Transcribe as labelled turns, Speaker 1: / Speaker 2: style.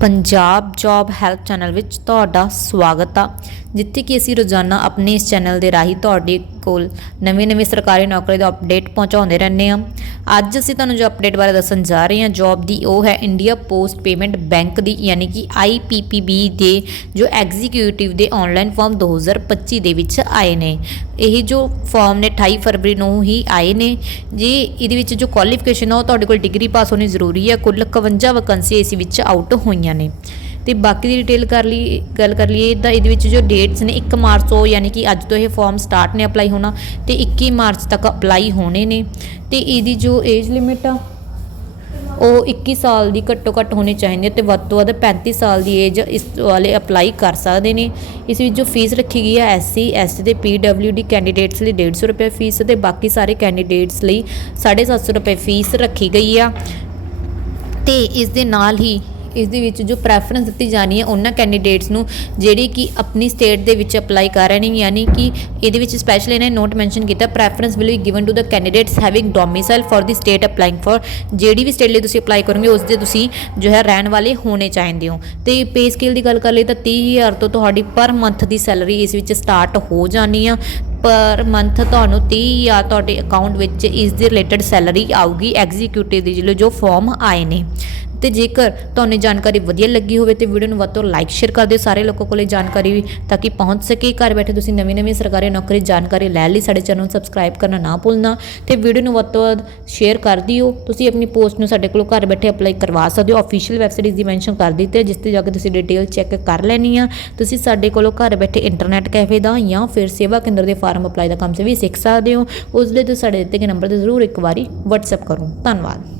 Speaker 1: Punjab job help channel ਵਿੱਚ ਤੁਹਾਡਾ ਸਵਾਗਤ ਆ। ਜਿੱਥੇ ਕਿ ਅਸੀਂ ਰੋਜ਼ਾਨਾ ਆਪਣੇ ਇਸ ਚੈਨਲ ਦੇ ਰਾਹੀਂ ਤੁਹਾਡੇ ਕੋਲ ਨਵੀਂ-ਨਵੀਂ ਸਰਕਾਰੀ ਨੌਕਰੀ ਦਾ ਅਪਡੇਟ ਪਹੁੰਚਾਉਂਦੇ ਰਹਿੰਦੇ ਹਾਂ। ਅੱਜ ਅਸੀਂ ਤੁਹਾਨੂੰ ਜੋ ਅਪਡੇਟ ਬਾਰੇ ਦੱਸਣ ਜਾ ਰਹੇ ਹਾਂ ਜੌਬ ਦੀ ਉਹ ਹੈ ਇੰਡੀਆ ਪੋਸਟ ਪੇਮੈਂਟ ਬੈਂਕ ਦੀ, ਯਾਨੀ ਕਿ IPPB ਦੇ ਜੋ ਐਗਜ਼ੀਕਿਊਟਿਵ ਦੇ ਆਨਲਾਈਨ ਫਾਰਮ 2025 ਦੇ ਵਿੱਚ ਆਏ ਨੇ। ਇਹ ਜੋ ਫਾਰਮ ਨੇ 28 ਫਰਵਰੀ ਨੂੰ ਹੀ ਆਏ ਨੇ। ਜੀ ਇਹਦੇ ਵਿੱਚ ਜੋ ਕੁਆਲੀਫਿਕੇਸ਼ਨ ਆ, ਉਹ ਤੁਹਾਡੇ ਕੋਲ ਡਿਗਰੀ ਪਾਸ ਹੋਣੀ ਜ਼ਰੂਰੀ ਹੈ, ਕੁੱਲ 51 ਵੈਕੈਂਸੀ ਇਸ ਵਿੱਚ ਆਊਟ ਹੋਈਆਂ ਨੇ। ਤੇ ਬਾਕੀ ਦੀ ਡਿਟੇਲ ਕਰ ਲਈ, ਗੱਲ ਕਰ ਲਈਏ ਤਾਂ ਇਹਦੇ ਵਿੱਚ ਜੋ ਡੇਟਸ ਨੇ 1 ਮਾਰਚ ਤੋਂ ਯਾਨੀ ਕਿ ਅੱਜ ਤੋਂ ਇਹ ਫਾਰਮ ਸਟਾਰਟ ਨੇ ਅਪਲਾਈ ਹੋਣਾ ਤੇ 21 ਮਾਰਚ ਤੱਕ ਅਪਲਾਈ ਹੋਣੇ ਨੇ ਤੇ ਇਹਦੀ ਜੋ ਏਜ ਲਿਮਿਟ ਆ, ਉਹ 21 ਸਾਲ ਦੀ ਘੱਟੋ ਘੱਟ ਹੋਣੀ ਚਾਹੀਦੀ ਹੈ ਤੇ ਵੱਧ ਤੋਂ ਵੱਧ 35 ਸਾਲ ਦੀ ਏਜ ਇਸ ਵਾਲੇ ਅਪਲਾਈ ਕਰ ਸਕਦੇ ਨੇ। ਇਸ ਵਿੱਚ ਜੋ ਫੀਸ ਰੱਖੀ ਗਈ ਹੈ ਐਸਸੀ ਐਸਟੀ ਤੇ ਪੀਡਬਲਯੂਡੀ ਕੈਂਡੀਡੇਟਸ ਲਈ 150 ਰੁਪਏ ਫੀਸ ਤੇ ਬਾਕੀ ਸਾਰੇ ਕੈਂਡੀਡੇਟਸ ਲਈ 750 ਰੁਪਏ ਫੀਸ ਰੱਖੀ ਗਈ ਆ। ਤੇ ਇਸ ਦੇ ਨਾਲ ਹੀ ਇਸ ਦੇ ਵਿੱਚ ਜੋ ਪ੍ਰੈਫਰੈਂਸ ਦਿੱਤੀ ਜਾਣੀ ਹੈ, ਉਹਨਾਂ ਕੈਂਡੀਡੇਟਸ ਨੂੰ ਜਿਹੜੀ ਕਿ ਆਪਣੀ ਸਟੇਟ ਦੇ ਵਿੱਚ ਅਪਲਾਈ ਕਰ ਰਹੇ ਨੇ, ਯਾਨੀ ਕਿ ਇਹਦੇ ਵਿੱਚ ਸਪੈਸ਼ਲ ਨੇ ਨੋਟ ਮੈਂਸ਼ਨ ਕੀਤਾ preference will be given to the candidates having domicile for the state applying for ਜਿਹੜੀ ਵੀ ਸਟੇਟ ਲਈ ਤੁਸੀਂ ਅਪਲਾਈ ਕਰੋਗੇ, ਉਸ ਦੇ ਤੁਸੀਂ ਜੋ ਹੈ ਰਹਿਣ ਵਾਲੇ ਹੋਣੇ ਚਾਹੀਦੇ ਹੋ। ਤੇ ਪੇ ਸਕੇਲ ਦੀ ਗੱਲ ਕਰ ਲਈ ਤਾਂ 30000 ਤੋਂ ਤੁਹਾਡੀ ਪਰ ਮੰਥ ਦੀ ਸੈਲਰੀ ਇਸ ਵਿੱਚ ਸਟਾਰਟ ਹੋ ਜਾਣੀ ਆ। ਪਰ ਮੰਥ ਤੁਹਾਨੂੰ 30000 ਤੁਹਾਡੇ ਅਕਾਊਂਟ ਵਿੱਚ ਇਸ ਦੇ ਰਿਲੇਟਡ ਸੈਲਰੀ ਆਊਗੀ ਐਗਜ਼ੀਕਿਊਟਿਵ ਦੀ, ਜਿਹੜੇ ਜੋ ਫਾਰਮ ਆਏ ਨੇ। ਤੇ ਜੇਕਰ ਤੁਹਾਨੂੰ ਜਾਣਕਾਰੀ ਵਧੀਆ ਲੱਗੀ ਹੋਵੇ ਤੇ ਵੀਡੀਓ ਨੂੰ ਵੱਧ ਤੋਂ ਲਾਈਕ, ਸ਼ੇਅਰ ਕਰ ਦਿਓ ਸਾਰੇ ਲੋਕਾਂ ਕੋਲੇ ਜਾਣਕਾਰੀ ਵੀ, ਤਾਂ ਕਿ ਪਹੁੰਚ ਸਕੇ ਘਰ ਬੈਠੇ ਤੁਸੀਂ ਨਵੀਂ ਨਵੀਂ ਸਰਕਾਰੀ ਨੌਕਰੀ ਜਾਣਕਾਰੀ ਲੈ ਲਈ ਸਾਡੇ ਚੈਨਲ ਨੂੰ ਸਬਸਕ੍ਰਾਈਬ ਕਰਨਾ ਨਾ ਭੁੱਲਣਾ ਤੇ ਵੀਡੀਓ ਨੂੰ ਵੱਧ ਤੋਂ ਵੱਧ ਸ਼ੇਅਰ ਕਰ ਦਿਓ। ਤੁਸੀਂ ਆਪਣੀ ਪੋਸਟ ਨੂੰ ਸਾਡੇ ਕੋਲ ਘਰ ਬੈਠੇ ਅਪਲਾਈ ਕਰਵਾ ਸਕਦੇ ਹੋ। ਅਫੀਸ਼ੀਅਲ ਵੈਬਸਾਈਟ ਦੀ ਮੈਂਸ਼ਨ ਕਰ ਦਿੱਤੀ ਹੈ, ਜਿਸ ਤੇ ਜਾ ਕੇ ਤੁਸੀਂ ਡਿਟੇਲ ਚੈੱਕ ਕਰ ਲੈਣੀ ਆ। ਤੁਸੀਂ ਸਾਡੇ ਕੋਲੋਂ ਘਰ ਬੈਠੇ ਇੰਟਰਨੈਟ ਕੈਫੇ ਦਾ ਜਾਂ ਫਿਰ ਸੇਵਾ ਕੇਂਦਰ ਦੇ ਫਾਰਮ ਅਪਲਾਈ ਦਾ ਕੰਮ ਸੇ ਵੀ ਸਿੱਖ ਸਕਦੇ ਹੋ। ਉਸ ਲਈ ਤੁਸੀਂ ਸਾਡੇ ਦਿੱਤੇ ਗਏ ਨੰਬਰ ਤੇ ਜ਼ਰੂਰ ਇੱਕ ਵਾਰੀ WhatsApp ਕਰੋ। ਧੰਨਵਾਦ।